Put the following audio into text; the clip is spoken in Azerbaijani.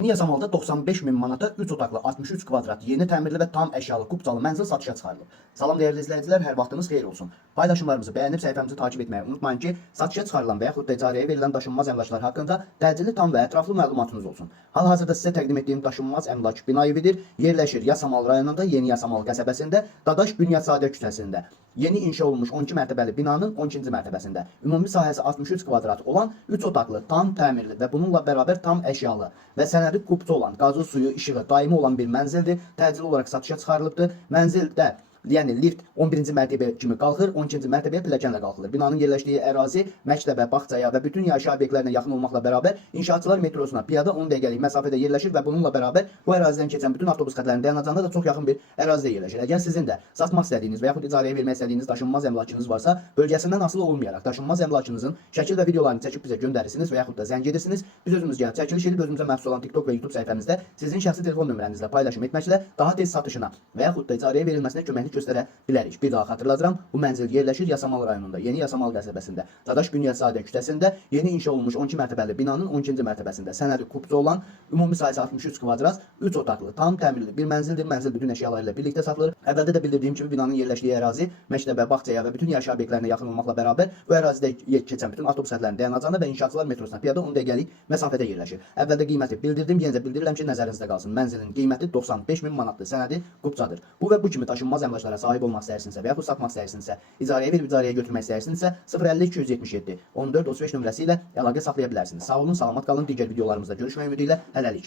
Yasamalda 95.000 manata 3 otaqlı 63 kvadrat yeni təmirli və tam əşyalı kubcalı mənzil satışa çıxarılıb. Salam dəyərli izləyicilər, hər vaxtınız xeyir olsun. Paylaşımlarımızı bəyənib səhifəmizi takip etməyi unutmayın ki, satışa çıxarılan və yaxud da icarəyə verilən daşınmaz əmlaklar haqqında təcili, tam və ətraflı məlumatınız olsun. Hal-hazırda sizə təqdim etdiyim daşınmaz əmlak bina evidir. Yerləşir Yasamal rayonunda, Yeni Yasamal qəsəbəsində, Dadaş Bünyadsadə küçəsində. Yeni inşa olmuş 12 mərtəbəli binanın 12-ci mərtəbəsində. Ümumi sahəsi 63 kvadrat olan 3 otaqlı, tam təmirli və bununla bərabər tam əşyalı və sənədi kubcu olan, qazı, suyu, işığı daimi olan bir mənzildir. Təcili olaraq satışa çıxarılıbdır. Mənzildə yəni lift 11-ci mərtəbə kimi qalxır, 12-ci mərtəbəyə pilləkənlə qalxılır. Binanın yerləşdiyi ərazi məktəbə, bağçaya və bütün yaşayış obyektlərinə yaxın olmaqla bərabər inşaatçılar metrosuna piyada 10 dəqiqəlik məsafədə yerləşir və bununla bərabər bu ərazidən keçən bütün avtobus xətlərinin dayanacağında da çox yaxın bir ərazidə yerləşir. Əgər sizin də satmaq istədiyiniz və yaxud icarəyə vermək istədiyiniz daşınmaz əmlakınız varsa, bölgəsindən asılı olmayaraq daşınmaz əmlakınızın şəkil və videolarını çəkib bizə göndərirsiniz və yaxud da zəng edirsiniz. Biz özümüz gəlib çəkiliş edib özümüzə məxsus olan TikTok və YouTube səhifəmizdə sizin şəxsi telefon nömrənizlə paylaşım etməklə daha tez satışına və yaxud da icarəyə verilməsinə köməklik göstərə bilərik. Bir daha xatırladıram, bu mənzil yerləşir Yasamal rayonunda, Yeni Yasamal qəsəbəsində, Dadaş Bünyadsadə küçəsində, yeni inşa olmuş 12 mərtəbəli binanın 12-ci mərtəbəsində, sənədi kubcu olan, ümumi sayısı 63 kvadrat, 3 otaqlı, tam təmirli bir mənzildir. Mənzil bütün əşyaları ilə birlikdə satılır. Əvvəldə də bildirdiyim kimi binanın yerləşdiyi ərazi məktəbə, bağçaya və bütün yaşayış obyektlərinə yaxın olmaqla bərabər bu ərazidə keçən bütün avtobus xətlərinin dayanacağında və inşaatçılar metrosuna piyada 10 dəqiqəlik məsafədə yerləşir. Əvvəldə qiyməti bildirdim, yenə də bildirirəm ki, nəzərinizdə qalsın. Mənzilin qiyməti 95.000 manatdır, sənədi kubcadır. Bu və bu kimi daşınmaz əmlaklara sahib olmaq istəyirsinizsə və yaxud satmaq istəyirsinizsə, icarəyə verib icarəyə götürmək istəyirsinizsə 050 277 14 35 nömrəsi ilə əlaqə saxlaya bilərsiniz. Sağ olun, salamat qalın. Digər videolarımızda görüşmək ümidi ilə hələlik.